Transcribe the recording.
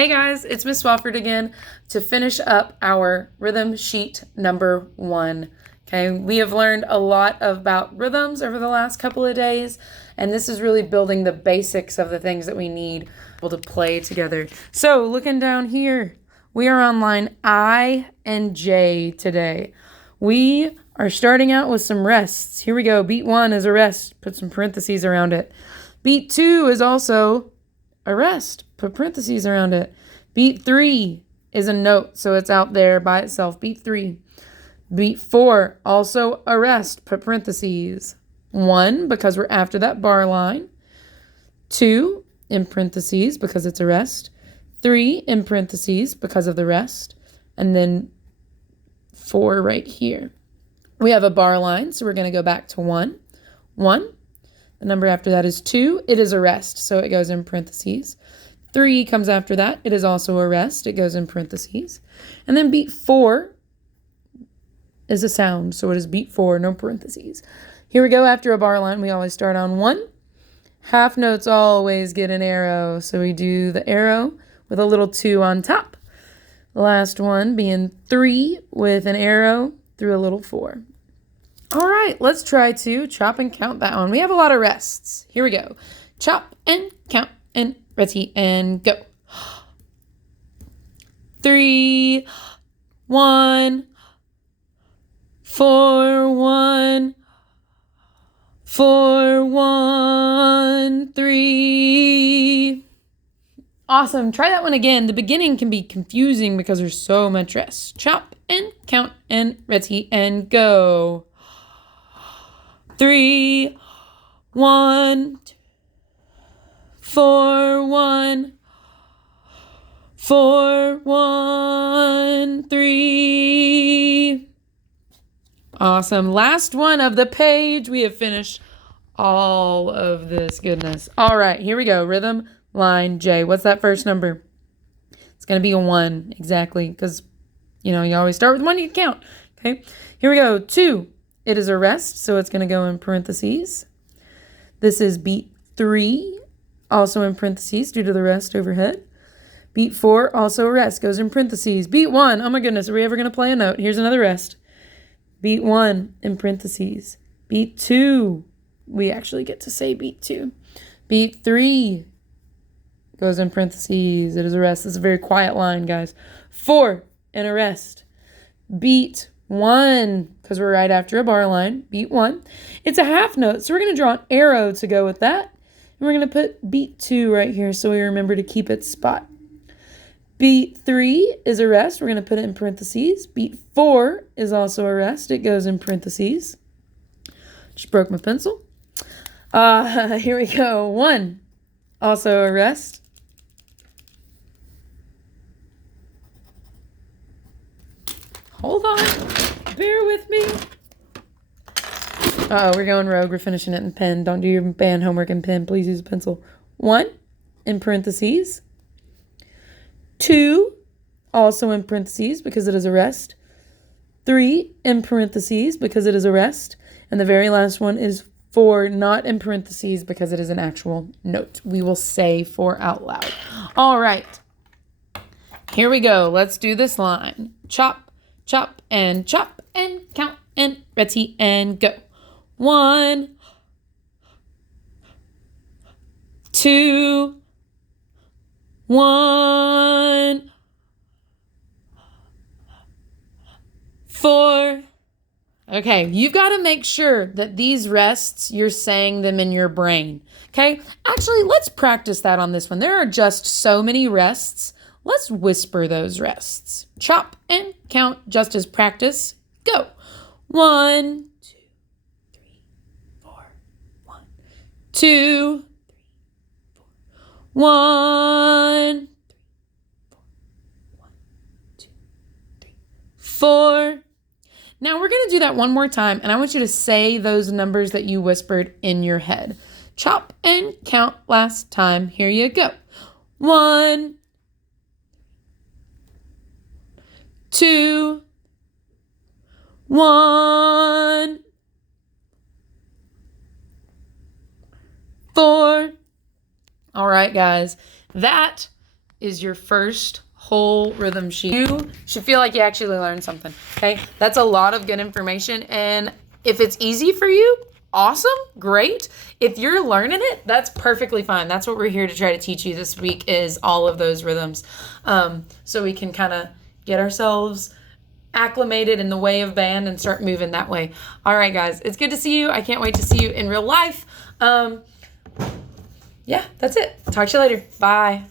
Hey guys, it's Miss Swafford again to finish up our rhythm sheet number 1. Okay, we have learned a lot about rhythms over the last couple of days, and this is really building the basics of the things that we need to play together. So, looking down here, we are on line I and J today. We are starting out with some rests. Here we go. Beat 1 is a rest. Put some parentheses around it. Beat 2 is also a rest. Put parentheses around it. Beat 3 is a note, so it's out there by itself. Beat 3. Beat 4, also a rest. Put parentheses. 1, because we're after that bar line. 2, in parentheses, because it's a rest. 3, in parentheses, because of the rest. And then 4 right here. We have a bar line, so we're going to go back to 1. 1. The number after that is 2. It is a rest, so it goes in parentheses. 3 comes after that. It is also a rest. It goes in parentheses. And then beat 4 is a sound, so it is beat 4, no parentheses. Here we go. After a bar line, we always start on 1. Half notes always get an arrow, so we do the arrow with a little 2 on top. The last one being 3 with an arrow through a little 4. All right, let's try to chop and count that one. We have a lot of rests. Here we go. Chop and count and ready and go. 3, 1, 4, 1, 4, 1, 3. Awesome. Try that one again. The beginning can be confusing because there's so much rest. Chop and count and ready and go. 3, 1, 4, 1, 4, 1, 3. Awesome. Last one of the page. We have finished all of this goodness. All right, here we go. Rhythm, line, J. What's that first number? It's going to be a 1, exactly, because, you always start with 1, you can count. Okay, here we go. 2. It is a rest, so it's going to go in parentheses. This is beat 3, also in parentheses due to the rest overhead. Beat 4, also a rest, goes in parentheses. Beat 1, oh my goodness, are we ever going to play a note? Here's another rest. Beat 1 in parentheses. Beat 2, we actually get to say beat 2. Beat 3 goes in parentheses. It is a rest. It's a very quiet line, guys. 4 and a rest. Beat 1, because we're right after a bar line. Beat 1. It's a half note, so we're going to draw an arrow to go with that. And we're going to put beat 2 right here so we remember to keep its spot. Beat 3 is a rest. We're going to put it in parentheses. Beat 4 is also a rest. It goes in parentheses. Just broke my pencil. Here we go. 1, also a rest. Hold on. Bear with me. Uh-oh, we're going rogue. We're finishing it in pen. Don't do your band homework in pen. Please use a pencil. 1 in parentheses. 2 also in parentheses because it is a rest. 3 in parentheses because it is a rest. And the very last one is 4 not in parentheses because it is an actual note. We will say 4 out loud. All right. Here we go. Let's do this line. Chop, chop, and count and ready and go. 1, 2, 1, 4. Okay, you've got to make sure that these rests, you're saying them in your brain. Okay, actually, let's practice that on this one. There are just so many rests. Let's whisper those rests. Chop and count just as practice. Go. 1, 2, 3, 4. 1, 2, 3, 4. 1, 3, 4. 1, 2, 3, 4. Now we're going to do that one more time, and I want you to say those numbers that you whispered in your head. Chop and count last time. Here you go. 1, 2, 1, 4. All right, guys, that is your first whole rhythm sheet. You should feel like you actually learned something, okay? That's a lot of good information, and if it's easy for you, awesome, great. If you're learning it, that's perfectly fine. That's what we're here to try to teach you this week, is all of those rhythms, so we can kind of get ourselves acclimated in the way of band and start moving that way. All right, guys, it's good to see you. I can't wait to see you in real life. Yeah, that's it. Talk to you later. Bye.